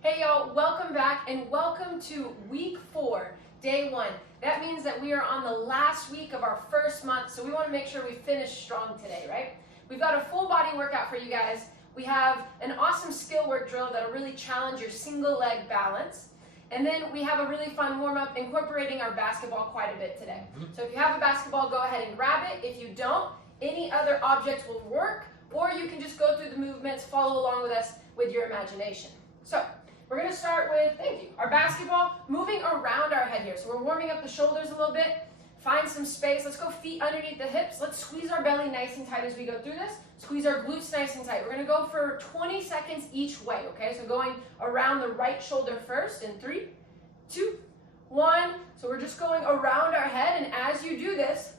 Hey y'all, welcome back and welcome to week 4, day 1. That means that we are on the last week of our first month, so we want to make sure we finish strong today, right? We've got a full body workout for you guys. We have an awesome skill work drill that'll really challenge your single leg balance. And then we have a really fun warm-up incorporating our basketball quite a bit today. So if you have a basketball, go ahead and grab it. If you don't, any other object will work, or you can just go through the movements, follow along with us with your imagination. So we're going to start with, thank you, our basketball, moving around our head here. So we're warming up the shoulders a little bit. Find some space. Let's go feet underneath the hips. Let's squeeze our belly nice and tight as we go through this. Squeeze our glutes nice and tight. We're going to go for 20 seconds each way, okay? So going around the right shoulder first in 3, 2, 1. So we're just going around our head, and as you do this,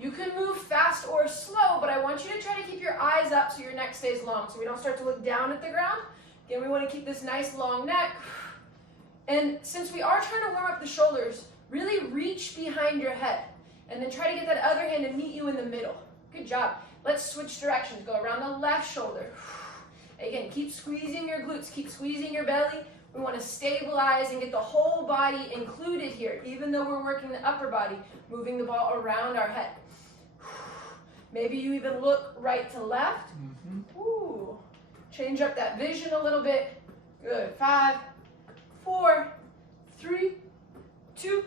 you can move fast or slow, but I want you to try to keep your eyes up so your neck stays long, so we don't start to look down at the ground. Again, we want to keep this nice long neck. And since we are trying to warm up the shoulders, really reach behind your head, and then try to get that other hand to meet you in the middle. Good job. Let's switch directions. Go around the left shoulder. Again, keep squeezing your glutes, keep squeezing your belly. We want to stabilize and get the whole body included here, even though we're working the upper body, moving the ball around our head. Maybe you even look right to left. Ooh. Change up that vision a little bit. Good. 5, 4, 3, 2,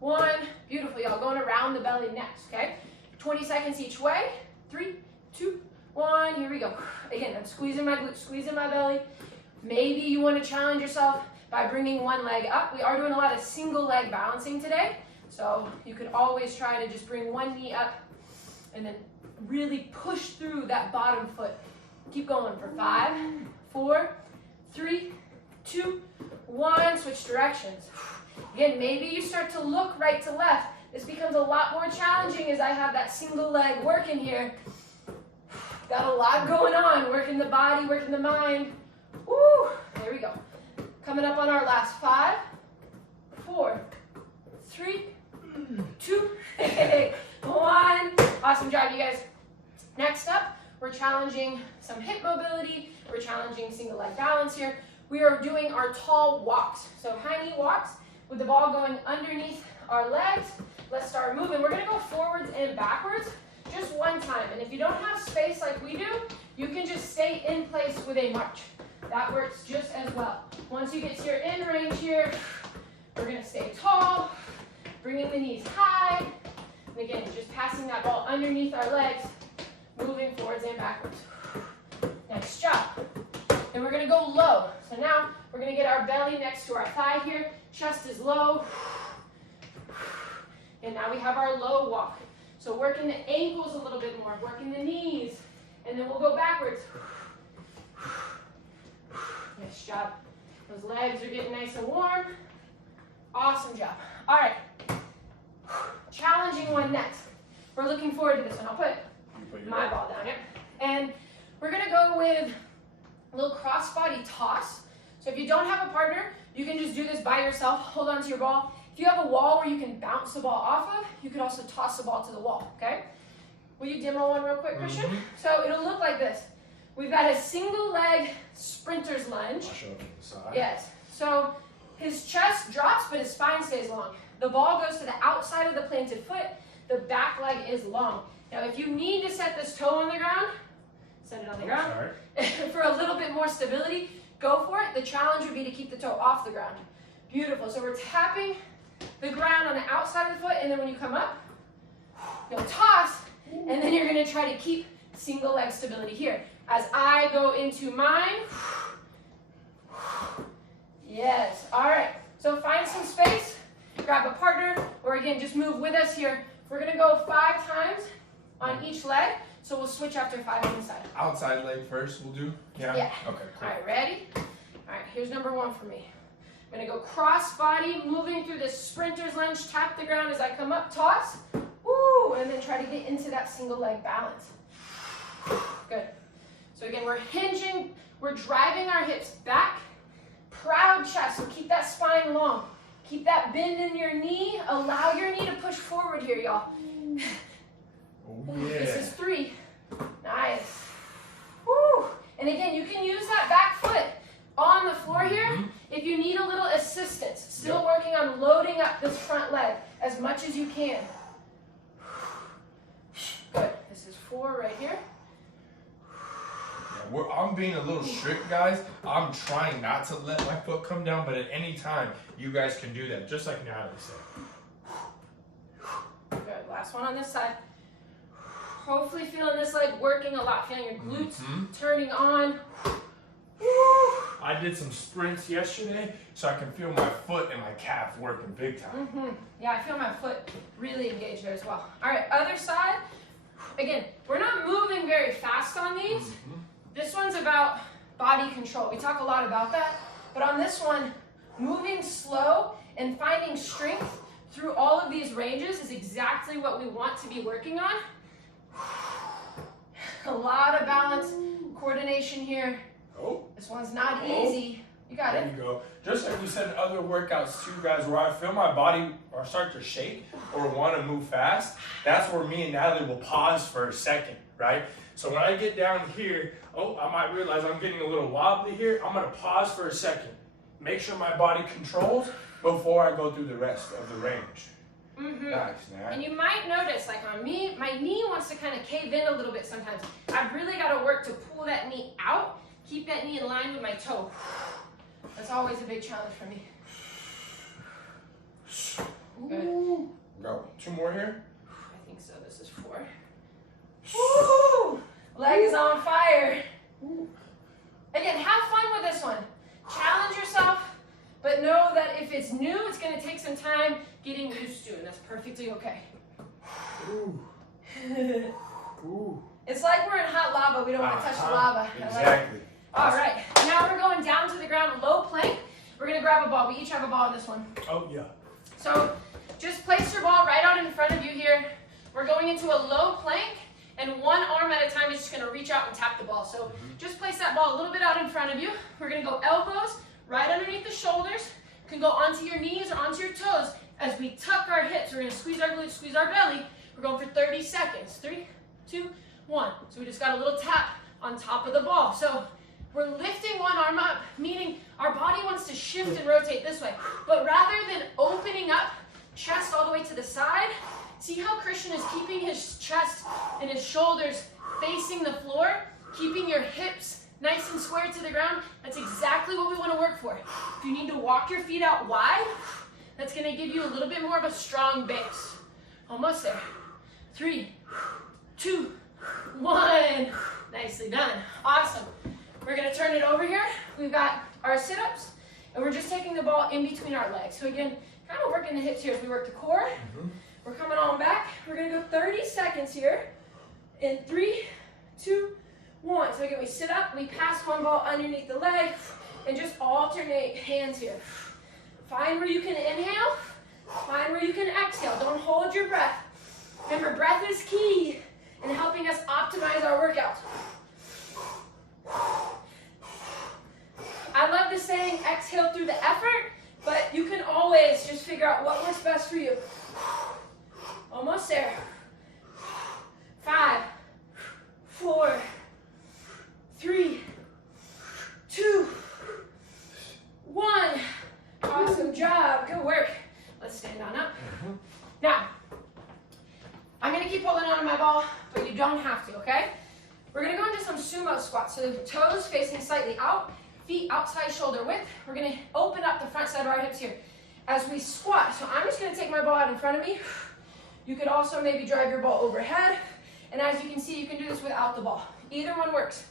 1. Beautiful, y'all. Going around the belly next, okay? 20 seconds each way. 3, 2, 1. Here we go. Again, I'm squeezing my glutes, squeezing my belly. Maybe you want to challenge yourself by bringing one leg up. We are doing a lot of single leg balancing today, so you could always try to just bring one knee up and then really push through that bottom foot. Keep going for 5, 4, 3, 2, 1. Switch directions. Again, maybe you start to look right to left. This becomes a lot more challenging as I have that single leg working here. Got a lot going on, working the body, working the mind. Woo! There we go. Coming up on our last 5, 4, 3, 2, 1. Awesome job, you guys. Next up, we're challenging some hip mobility. We're challenging single leg balance here. We are doing our tall walks. So high knee walks with the ball going underneath our legs. Let's start moving. We're going to go forwards and backwards just one time. And if you don't have space like we do, you can just stay in place with a march. That works just as well. Once you get to your end range here, we're going to stay tall, bringing the knees high. And again, just passing that ball underneath our legs, moving forwards and backwards. Nice job. And we're going to go low. So now we're going to get our belly next to our thigh here. Chest is low. And now we have our low walk. So working the ankles a little bit more, working the knees. And then we'll go backwards. Nice job. Those legs are getting nice and warm. Awesome job. All right. Challenging one next. We're looking forward to this one. I'll put my ball down here. And we're going to go with a little cross-body toss. So if you don't have a partner, you can just do this by yourself. Hold on to your ball. If you have a wall where you can bounce the ball off of, you can also toss the ball to the wall, okay? Will you demo one real quick, Christian? So it'll look like this. We've got a single leg sprinter's lunge. I'll show it from the side. Yes. So his chest drops, but his spine stays long. The ball goes to the outside of the planted foot. The back leg is long. Now, if you need to set this toe on the ground, set it on the ground. For a little bit more stability, go for it. The challenge would be to keep the toe off the ground. Beautiful. So we're tapping the ground on the outside of the foot, and then when you come up, you'll toss, and then you're going to try to keep single leg stability here. As I go into mine, yes, all right. So find some space, grab a partner, or again, just move with us here. We're gonna go 5 times on each leg, so we'll switch after 5 on the side. Outside leg first, we'll do? Yeah? Okay, cool. All right, ready? All right, here's number 1 for me. I'm gonna go cross body, moving through this sprinter's lunge, tap the ground as I come up, toss, woo, and then try to get into that single leg balance. Good. So again, we're hinging, we're driving our hips back, proud chest, so keep that spine long. Keep that bend in your knee, allow your knee to push forward here, y'all. Oh, yeah. This is 3. Nice. Woo. And again, you can use that back foot on the floor here you need a little assistance, still working on loading up this front leg as much as you can. Good. This is 4 right here. Yeah, I'm being a little strict, guys. I'm trying not to let my foot come down, but at any time, you guys can do that, just like Natalie said. Good. Last one on this side. Hopefully feeling this leg working a lot, feeling your glutes turning on. I did some sprints yesterday, so I can feel my foot and my calf working big time. Yeah, I feel my foot really engaged there as well. All right, other side. Again, we're not moving very fast on these. This one's about body control. We talk a lot about that. But on this one, moving slow and finding strength through all of these ranges is exactly what we want to be working on. A lot of balance, coordination here. Oh. This one's not easy. You got it. There you go. Just like we said in other workouts too, guys, where I feel my body or start to shake or want to move fast, that's where me and Natalie will pause for a second, right? So when I get down here, I might realize I'm getting a little wobbly here. I'm going to pause for a second. Make sure my body controls before I go through the rest of the range. Nice, Nat. And you might notice, like on me, my knee wants to kind of cave in a little bit sometimes. I've really got to work to pull that knee out, keep that knee in line with my toe. That's always a big challenge for me. Good. Go. 2 more here. I think so. This is 4. Woo! Leg is on fire. Again, have fun with this one. Challenge yourself, but know that if it's new, it's going to take some time getting used to, and that's perfectly okay. It's like we're in hot lava. We don't want to touch the lava. Exactly. All right, now we're going down to the ground, low plank. We're going to grab a ball. We each have a ball in this one. Oh, yeah. So just place your ball right out in front of you here. We're going into a low plank, and one arm at a time is just going to reach out and tap the ball. So just place that ball a little bit out in front of you. We're going to go elbows right underneath the shoulders. You can go onto your knees or onto your toes. As we tuck our hips, we're going to squeeze our glutes, squeeze our belly. We're going for 30 seconds. 3, 2, 1. So we just got a little tap on top of the ball. So we're lifting one arm up, meaning our body wants to shift and rotate this way. But rather than opening up, chest all the way to the side, see how Christian is keeping his chest and his shoulders facing the floor, keeping your hips nice and square to the ground? That's exactly what we want to work for. If you need to walk your feet out wide, that's going to give you a little bit more of a strong base. Almost there. 3, 2, 1. Nicely done. Awesome. We're going to turn it over here. We've got our sit-ups, and we're just taking the ball in between our legs. So again, kind of working the hips here as we work the core. We're coming on back. We're going to go 30 seconds here. In 3, 2, 1. So again, we sit up, we pass one ball underneath the leg, and just alternate hands here. Find where you can inhale, find where you can exhale. Don't hold your breath. Remember, breath is key in helping us optimize our workout. I love the saying, exhale through the effort, but you can always just figure out what works best for you. Almost there. 5, 4, 3, 2, 1. Awesome job. Good work. Let's stand on up. Now, I'm going to keep holding on to my ball, but you don't have to, okay? We're going to go into some sumo squats. So the toes facing slightly out, feet outside shoulder width. We're going to open up the front side of our hips here as we squat. So I'm just going to take my ball out in front of me. You could also maybe drive your ball overhead. And as you can see, you can do this without the ball. Either one works.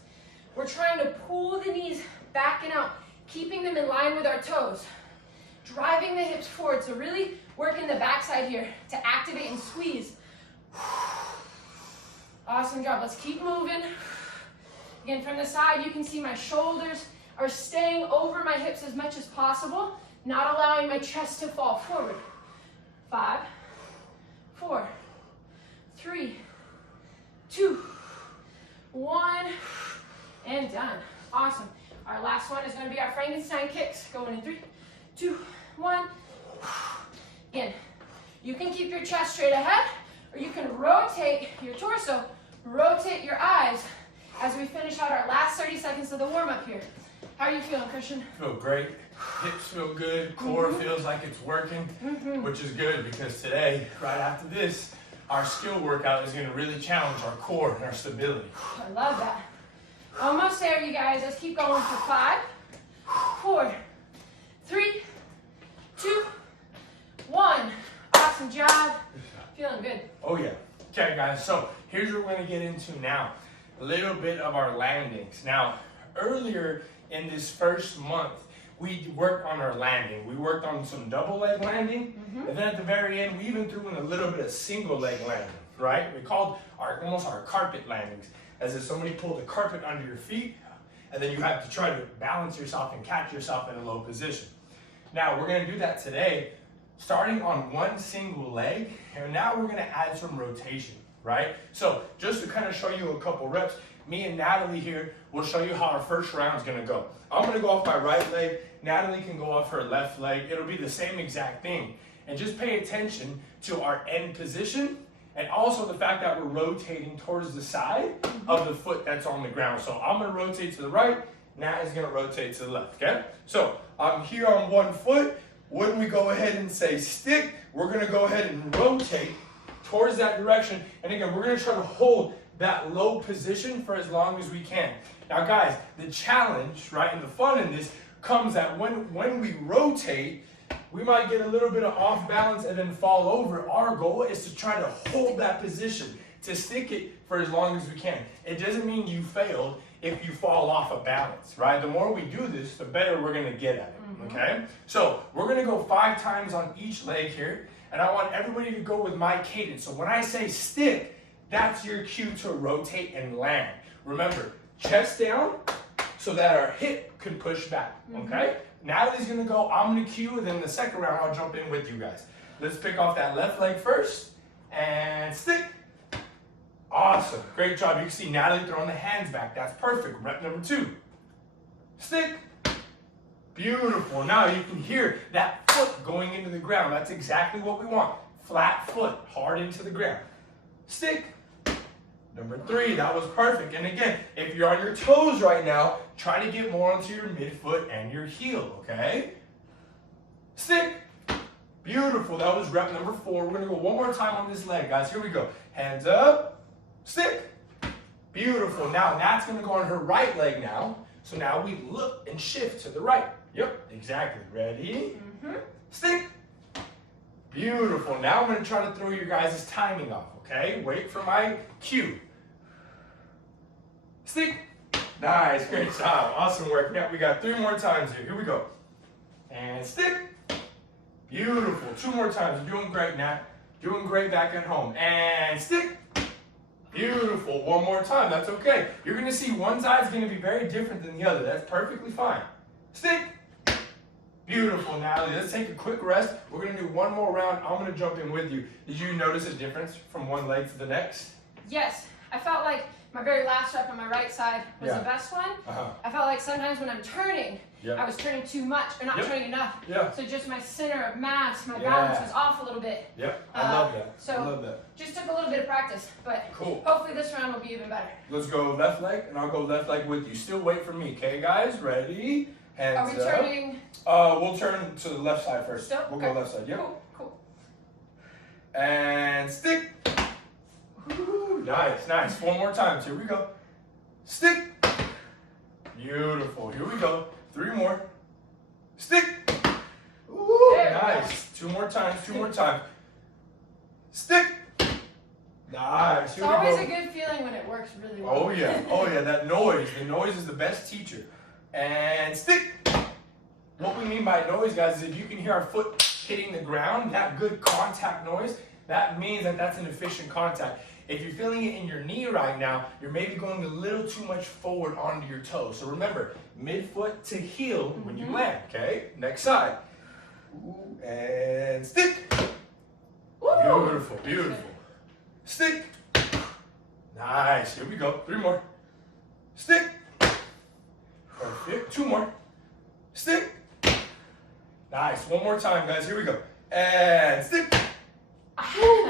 We're trying to pull the knees back and out, keeping them in line with our toes. Driving the hips forward. So really working the backside here to activate and squeeze. Awesome job. Let's keep moving. Again, from the side, you can see my shoulders are staying over my hips as much as possible, not allowing my chest to fall forward. 5, 4, 3, 2, 1, and done. Awesome. Our last one is going to be our Frankenstein kicks. Going in 3, 2, 1. Again, you can keep your chest straight ahead, or you can rotate your torso, rotate your eyes as we finish out our last 30 seconds of the warm-up here. How are you feeling, Christian? Feel great. Hips feel good. Core feels like it's working, which is good because today, right after this, our skill workout is going to really challenge our core and our stability. I love that. Almost there, you guys. Let's keep going for 5, 4, 3, 2, 1. Awesome job. Feeling good. Oh yeah. Okay guys, so here's what we're going to get into now. A little bit of our landings. Now, earlier in this first month, we worked on our landing. We worked on some double leg landing, and then at the very end, we even threw in a little bit of single leg landing, right? We called almost our carpet landings, as if somebody pulled the carpet under your feet, and then you have to try to balance yourself and catch yourself in a low position. Now, we're going to do that today, starting on one single leg, and now we're going to add some rotation, right? So just to kind of show you a couple reps, me and Natalie here will show you how our first round is going to go. I'm going to go off my right leg. Natalie can go off her left leg. It'll be the same exact thing. And just pay attention to our end position and also the fact that we're rotating towards the side of the foot that's on the ground. So I'm going to rotate to the right. Nat is going to rotate to the left, okay? So I'm here on one foot. When we go ahead and say stick, we're going to go ahead and rotate towards that direction. And again, we're going to try to hold that low position for as long as we can. Now guys, the challenge, right, and the fun in this comes that when we rotate, we might get a little bit of off balance and then fall over. Our goal is to try to hold that position, to stick it for as long as we can. It doesn't mean you failed if you fall off of balance, right? The more we do this, the better we're gonna get at it, okay? So we're gonna go 5 times on each leg here, and I want everybody to go with my cadence. So when I say stick, that's your cue to rotate and land. Remember, chest down so that our hip can push back, okay? Natalie's gonna go, I'm gonna cue, and then the second round, I'll jump in with you guys. Let's pick off that left leg first, and stick. Awesome, great job. You can see Natalie throwing the hands back. That's perfect. Rep number 2. Stick. Beautiful. Now you can hear that foot going into the ground. That's exactly what we want. Flat foot, hard into the ground. Stick. Number 3, that was perfect. And again, if you're on your toes right now, try to get more onto your midfoot and your heel, okay? Stick. Beautiful. That was rep number 4. We're going to go one more time on this leg, guys. Here we go. Hands up. Stick. Beautiful. Now, Nat's going to go on her right leg now. So now we look and shift to the right. Yep, exactly. Ready? Stick. Beautiful. Now I'm going to try to throw your guys' timing off, okay? Wait for my cue. Stick. Nice. Great job. Awesome work. Now we got 3 more times here. Here we go. And stick. Beautiful. 2 more times. You're doing great, Nat. Doing great back at home. And stick. Beautiful. 1 more time. That's okay. You're going to see one side is going to be very different than the other. That's perfectly fine. Stick. Beautiful, Natalie. Let's take a quick rest. We're going to do 1 more round. I'm going to jump in with you. Did you notice a difference from one leg to the next? Yes. I felt like my very last rep on my right side was the best one. I felt like sometimes when I'm turning, I was turning too much or not turning enough. So just my center of mass, my balance was off a little bit. I love that. So I love that. Just took a little bit of practice, but cool. Hopefully this round will be even better. Let's go left leg, and I'll go left leg with you. Still wait for me, okay, guys? Ready? Hands Are we turning? We'll turn to the left side first. Still? We'll Okay. go left side. Yep. Cool. And stick. Ooh, nice, nice. 4 more times. Here we go. Stick. Beautiful. Here we go. 3 more. Stick. Ooh, nice. 2 more times. 2 more times. Stick. Nice. Here It's we always go. a good feeling when it works really well. Oh yeah. Oh yeah. That noise. The noise is the best teacher. And stick. What we mean by noise, guys, is if you can hear our foot hitting the ground, that good contact noise, that means that that's an efficient contact. If you're feeling it in your knee right now, you're maybe going a little too much forward onto your toe. So remember, midfoot to heel when you land, okay? Next side. Ooh, and stick. Woo! Beautiful, beautiful. Stick. Nice. Here we go. 3 more. Stick. Perfect. 2 more. Stick. Nice. 1 more time, guys. Here we go. And stick.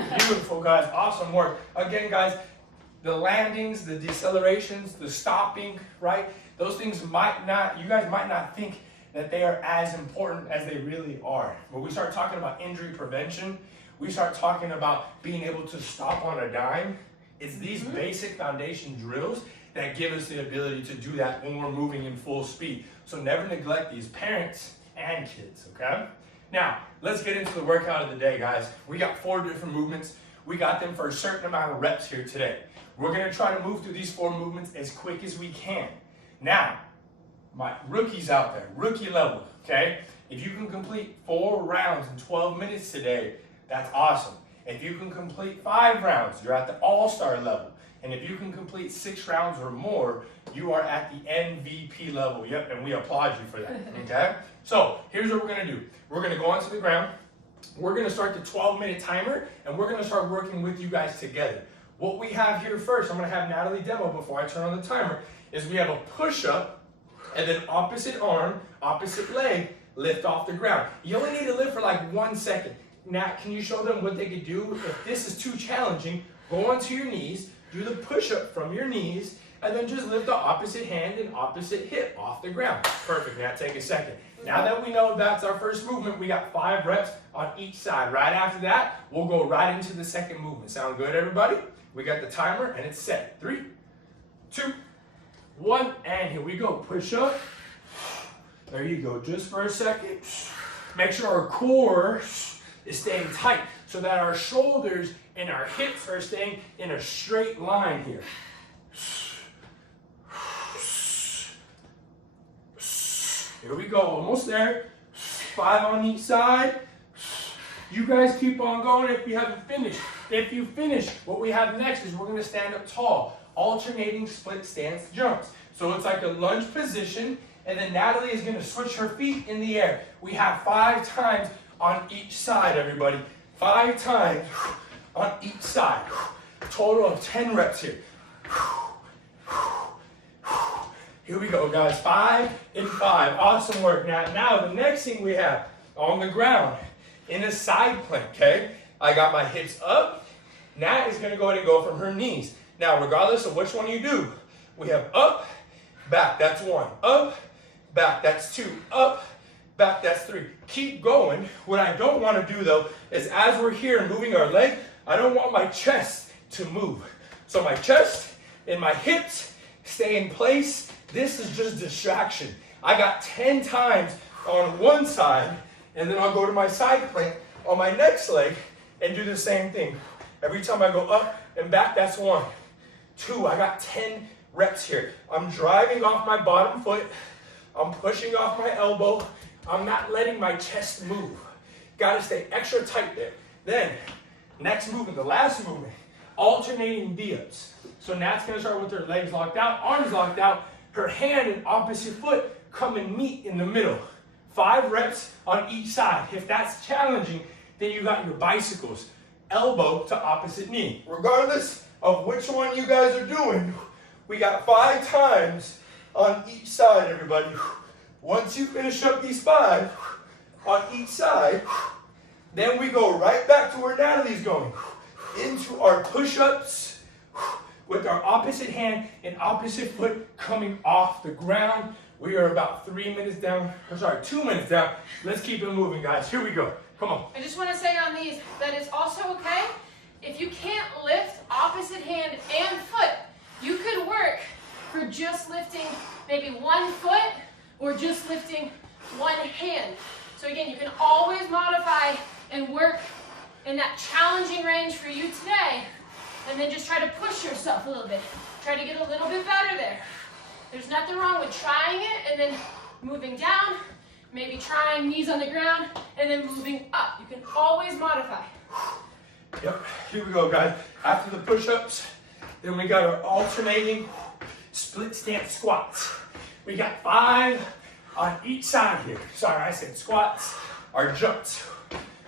Beautiful, guys. Awesome work. Again, guys, the landings, the decelerations, the stopping, right? Those things you guys might not think that they are as important as they really are. When we start talking about injury prevention, we start talking about being able to stop on a dime. It's these basic foundation drills that give us the ability to do that when we're moving in full speed. So never neglect these, parents and kids, okay? Now, let's get into the workout of the day, guys. We got 4 different movements. We got them for a certain amount of reps here today. We're gonna try to move through these 4 movements as quick as we can. Now, my rookies out there, rookie level, okay? If you can complete 4 rounds in 12 minutes today, that's awesome. If you can complete 5 rounds, you're at the all-star level. And if you can complete 6 rounds or more, you are at the MVP level. Yep, and we applaud you for that, okay? So here's what we're gonna do. We're gonna go onto the ground. We're gonna start the 12-minute timer, and we're gonna start working with you guys together. What we have here first, I'm gonna have Natalie demo before I turn on the timer, is we have a push-up, and then opposite arm, opposite leg, lift off the ground. You only need to lift for like 1 second. Nat, can you show them what they could do? If this is too challenging, go onto your knees, do the push-up from your knees, and then just lift the opposite hand and opposite hip off the ground. Perfect, Nat, take a second. Now that we know that's our first movement, we got 5 reps on each side. Right after that, we'll go right into the second movement. Sound good, everybody? We got the timer, and it's set. 3, 2, 1, and here we go. Push up. There you go, just for a second. Make sure our core is staying tight so that our shoulders and our hips are staying in a straight line here. Here we go, almost there. 5 on each side. You guys keep on going if you haven't finished. If you finish, what we have next is we're gonna stand up tall, alternating split stance jumps. So it's like a lunge position, and then Natalie is gonna switch her feet in the air. We have 5 times on each side, everybody. 5 times on each side. Total of 10 reps here. Here we go, guys. 5 and 5. Awesome work. Now the next thing we have on the ground in a side plank, okay? I got my hips up. Nat is gonna go ahead and go from her knees. Now, regardless of which one you do, we have up, back, that's 1. Up, back, that's 2. Up, back, that's 3. Keep going. What I don't want to do though is as we're here moving our leg, I don't want my chest to move. So my chest and my hips stay in place. This is just distraction. I got 10 times on one side, and then I'll go to my side plank on my next leg and do the same thing. Every time I go up and back, that's 1. 2, I got 10 reps here. I'm driving off my bottom foot. I'm pushing off my elbow. I'm not letting my chest move. Gotta stay extra tight there. Then, next movement, the last movement, alternating V-ups. So Nat's gonna start with her legs locked out, arms locked out, her hand and opposite foot come and meet in the middle. 5 reps on each side. If that's challenging, then you got your bicycles, elbow to opposite knee. Regardless of which one you guys are doing, we got 5 times on each side, everybody. Once you finish up these 5 on each side, then we go right back to where Natalie's going, into our push-ups with our opposite hand and opposite foot coming off the ground. We are about 2 minutes down. Let's keep it moving, guys. Here we go. Come on. I just want to say on these that it's also okay if you can't lift opposite hand and foot. You could work for just lifting maybe 1 foot or just lifting 1 hand. So again, you can always modify and work in that challenging range for you today, and then just try to push yourself a little bit. Try to get a little bit better there. There's nothing wrong with trying it and then moving down, maybe trying knees on the ground, and then moving up. You can always modify. Yep, here we go, guys. After the push-ups, then we got our alternating split stance squats. We got 5 on each side here. Sorry, I said squats, our jumps.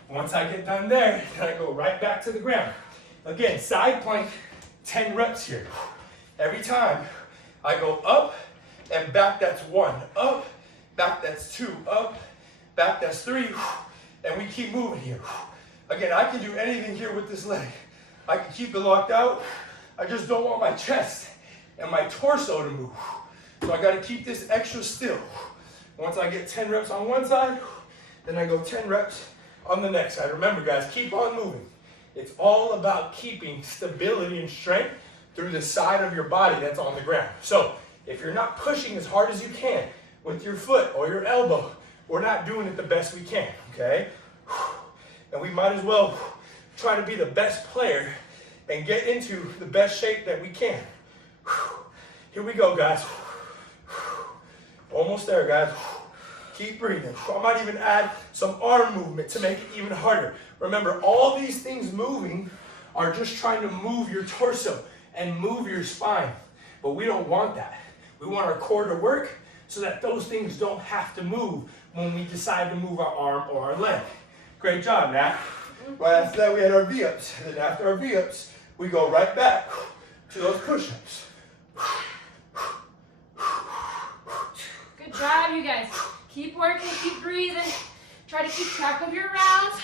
Once I get done there, then I go right back to the ground. Again, side plank, 10 reps here. Every time I go up and back, that's 1. Up, back, that's 2. Up, back, that's 3. And we keep moving here. Again, I can do anything here with this leg. I can keep it locked out. I just don't want my chest and my torso to move. So I gotta keep this extra still. Once I get 10 reps on one side, then I go 10 reps on the next side. Remember guys, keep on moving. It's all about keeping stability and strength through the side of your body that's on the ground. So if you're not pushing as hard as you can with your foot or your elbow, we're not doing it the best we can, okay? And we might as well try to be the best player and get into the best shape that we can. Here we go, guys. Almost there, guys. Keep breathing. I might even add some arm movement to make it even harder. Remember, all these things moving are just trying to move your torso and move your spine. But we don't want that. We want our core to work so that those things don't have to move when we decide to move our arm or our leg. Great job, Nat. Right after that, we had our V-ups. And then after our V-ups, we go right back to those push-ups. Good job, you guys. Keep working, keep breathing. Try to keep track of your rounds.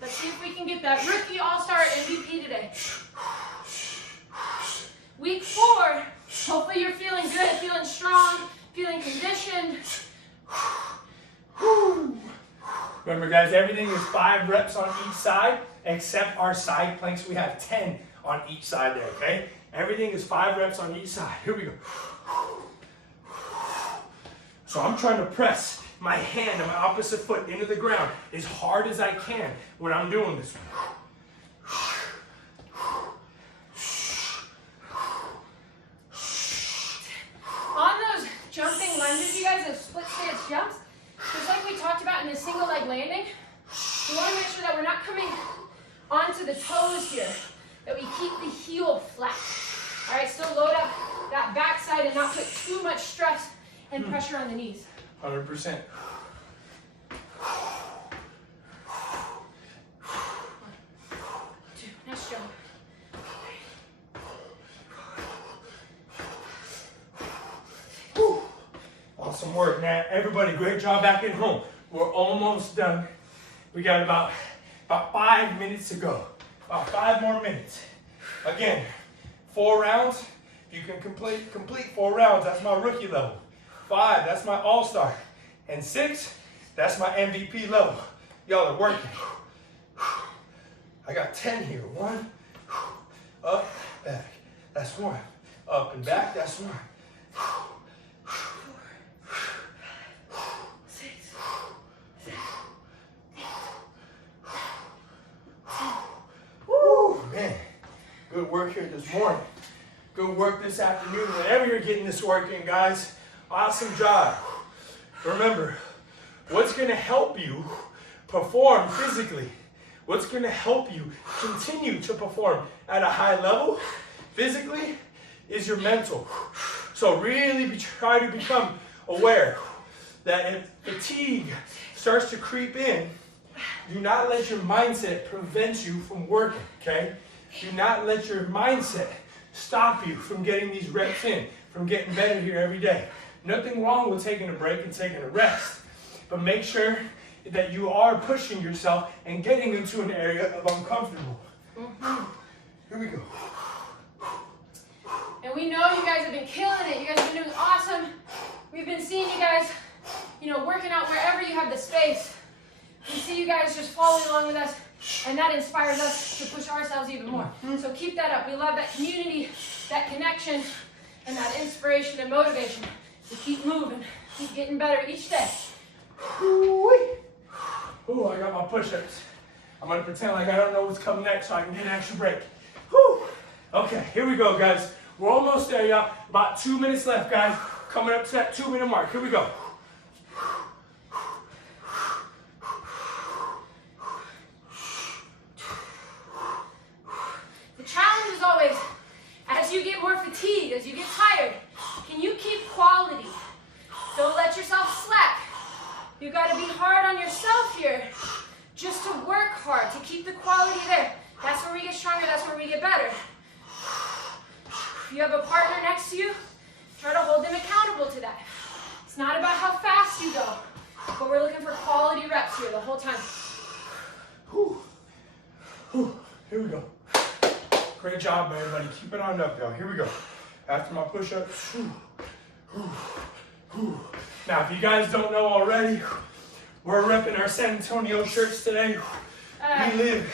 Let's see if we can get that rookie all-star MVP today. Week 4, hopefully you're feeling good, feeling strong, feeling conditioned. Remember guys, everything is 5 reps on each side, except our side planks. We have 10 on each side there, okay? Everything is 5 reps on each side. Here we go. So I'm trying to press my hand and my opposite foot into the ground as hard as I can when I'm doing this one. On those jumping lunges, you guys, those split stance jumps, just like we talked about in the single leg landing, we want to make sure that we're not coming onto the toes here, that we keep the heel flat. All right, still load up that backside and not put too much stress and pressure on the knees. 100%. Nice job. Awesome work, Nat. Everybody, great job back at home. We're almost done. We got about 5 minutes to go. About 5 more minutes. Again, 4 rounds. If you can complete 4 rounds, that's my rookie level. 5, that's my all-star. And 6, that's my MVP level. Y'all are working. I got 10 here. 1, up, back. That's 1. Up and back, that's 1. 6, 7, 8. Woo, man. Good work here this morning. Good work this afternoon. Whenever you're getting this work in, guys, awesome job. Remember, what's going to help you perform physically, what's going to help you continue to perform at a high level physically is your mental. So really try to become aware that if fatigue starts to creep in, do not let your mindset prevent you from working, okay? Do not let your mindset stop you from getting these reps in, from getting better here every day. Nothing wrong with taking a break and taking a rest, but make sure that you are pushing yourself and getting into an area of uncomfortable. Here we go. And we know you guys have been killing it. You guys have been doing awesome. We've been seeing you guys, working out wherever you have the space. We see you guys just following along with us, and that inspires us to push ourselves even more. So keep that up. We love that community, that connection, and that inspiration and motivation to keep moving, keep getting better each day. Ooh, I got my push-ups. I'm gonna pretend like I don't know what's coming next so I can get an extra break. Whew. Okay, here we go, guys. We're almost there, y'all. About 2 minutes left, guys. Coming up to that 2-minute mark. Here we go. The challenge is always, as you get more fatigued, as you get tired, can you keep quality? Don't let yourself slack. You gotta be hard on yourself here, just to work hard, to keep the quality there. That's where we get stronger, that's where we get better. If you have a partner next to you, try to hold them accountable to that. It's not about how fast you go, but we're looking for quality reps here the whole time. Whew. Whew. Here we go. Great job, everybody. Keep it on up, y'all. Here we go. After my push-up. Now, if you guys don't know already, we're repping our San Antonio shirts today. We live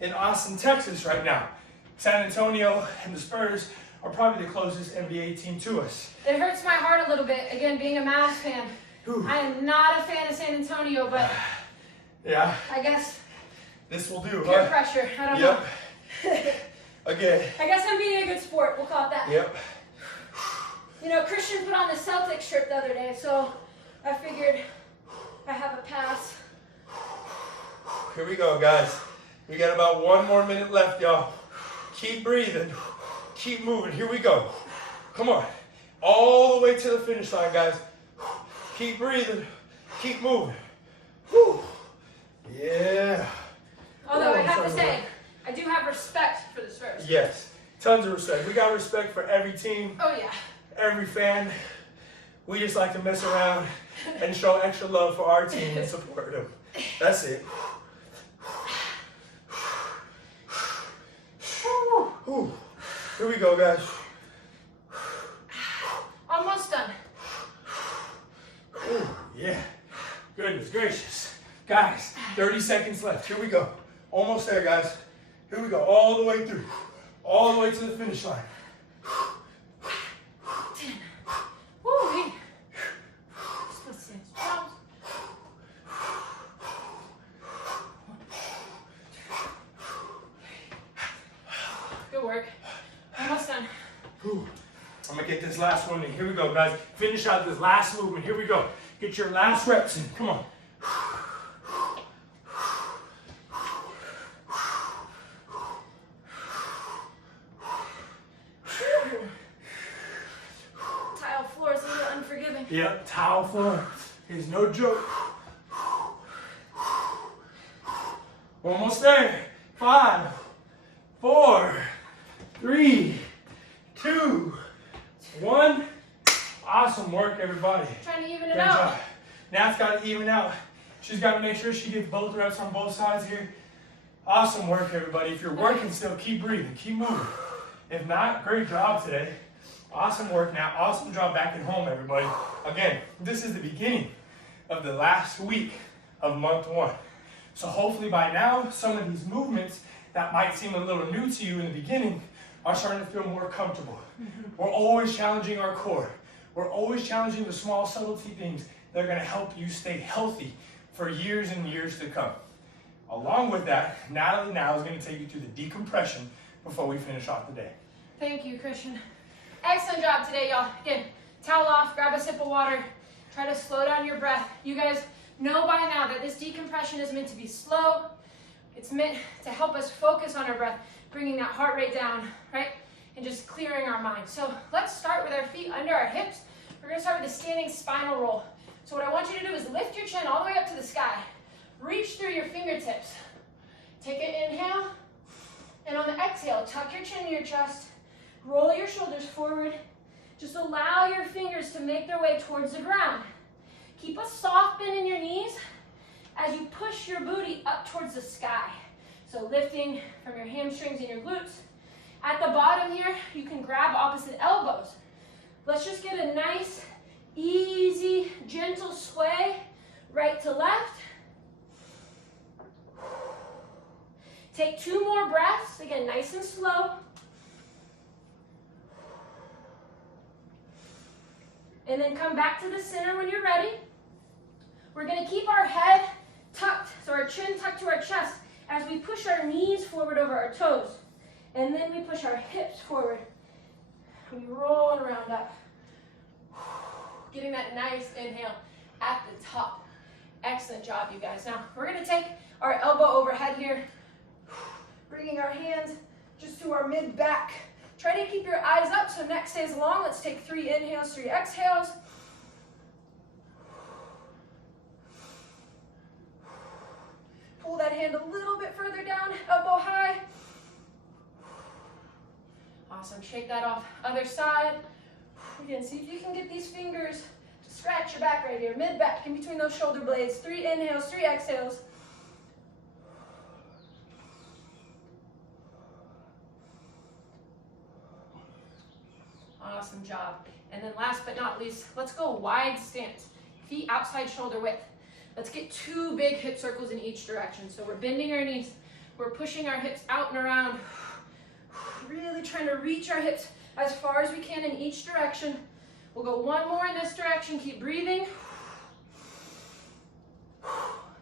in Austin, Texas right now. San Antonio and the Spurs are probably the closest NBA team to us. It hurts my heart a little bit, again, being a Mavs fan. I am not a fan of San Antonio, but yeah, I guess this will do, peer pressure, I don't know. Again. I guess I'm being a good sport, we'll call it that. Yep. You know, Christian put on the Celtics shirt the other day, so I figured I have a pass. Here we go, guys. We got about 1 more minute left, y'all. Keep breathing. Keep moving. Here we go. Come on. All the way to the finish line, guys. Keep breathing. Keep moving. Whew. Yeah. Although I have to say, I do have respect for the Spurs. Yes. Tons of respect. We got respect for every team, Oh yeah. every fan. We just like to mess around and show extra love for our team and support them. That's it. Whew. Here we go, guys. Almost done. Ooh, yeah. Goodness gracious. Guys, 30 seconds left. Here we go. Almost there, guys. Here we go. All the way through. All the way to the finish line. 10. Woo-wee. Split stance jumps. 1, 2, 3. Good work. Almost done. Whew. I'm gonna get this last one in. Here we go, guys. Finish out this last movement. Here we go. Get your last reps in. Come on. Tile floor is a little unforgiving. Yep, towel floor is no joke. Almost there. 5, 4, 3, 2, 1. Awesome work, everybody. Trying to even it Great out. job. Nat's got to even out. She's got to make sure she gets both reps on both sides here. Awesome work, everybody. If you're working still, keep breathing, keep moving. If not, great job today. Awesome work now. Awesome job back at home, everybody. Again, this is the beginning of the last week of month 1. So hopefully by now, some of these movements that might seem a little new to you in the beginning are starting to feel more comfortable. We're always challenging our core. We're always challenging the small subtlety things that are going to help you stay healthy for years and years to come. Along with that, Natalie now is going to take you through the decompression before we finish off the day. Thank you, Christian. Excellent job today, y'all. Again, towel off, grab a sip of water, try to slow down your breath. You guys know by now that this decompression is meant to be slow. It's meant to help us focus on our breath, bringing that heart rate down, right? And just clearing our mind. So let's start with our feet under our hips. We're gonna start with a standing spinal roll. So what I want you to do is lift your chin all the way up to the sky. Reach through your fingertips. Take an inhale, and on the exhale, tuck your chin to your chest, roll your shoulders forward. Just allow your fingers to make their way towards the ground. Keep a soft bend in your knees as you push your booty up towards the sky. So lifting from your hamstrings and your glutes. At the bottom here, you can grab opposite elbows. Let's just get a nice, easy, gentle sway right to left. Take 2 more breaths, again, nice and slow. And then come back to the center when you're ready. We're gonna keep our head tucked, so our chin tucked to our chest as we push our knees forward over our toes. And then we push our hips forward. We roll and round up. Getting that nice inhale at the top. Excellent job, you guys. Now, we're gonna take our elbow overhead here, bringing our hands just to our mid-back. Try to keep your eyes up so neck stays long. Let's take 3 inhales, 3 exhales. Pull that hand a little bit further down, elbow high. Awesome, shake that off. Other side. Again, see if you can get these fingers to scratch your back right here. Mid-back, in between those shoulder blades. 3 inhales, 3 exhales. Awesome job. And then last but not least, let's go wide stance. Feet outside shoulder width. Let's get 2 big hip circles in each direction. So we're bending our knees, we're pushing our hips out and around, really trying to reach our hips as far as we can in each direction. We'll go 1 more in this direction, keep breathing.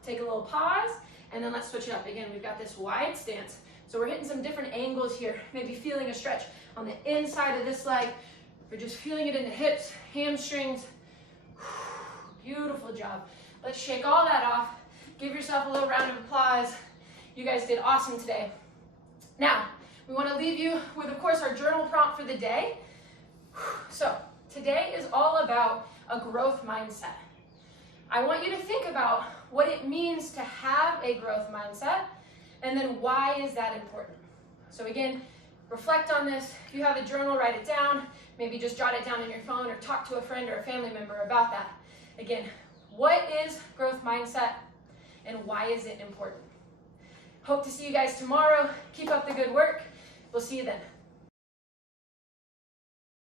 Take a little pause, and then let's switch it up. Again, we've got this wide stance. So we're hitting some different angles here, maybe feeling a stretch on the inside of this leg. We're just feeling it in the hips, hamstrings. Beautiful job. Let's shake all that off. Give yourself a little round of applause. You guys did awesome today. Now, we want to leave you with, of course, our journal prompt for the day. So, today is all about a growth mindset. I want you to think about what it means to have a growth mindset, and then why is that important. So again, reflect on this. If you have a journal, write it down. Maybe just jot it down on your phone or talk to a friend or a family member about that. Again, what is growth mindset and why is it important? Hope to see you guys tomorrow. Keep up the good work. We'll see you then.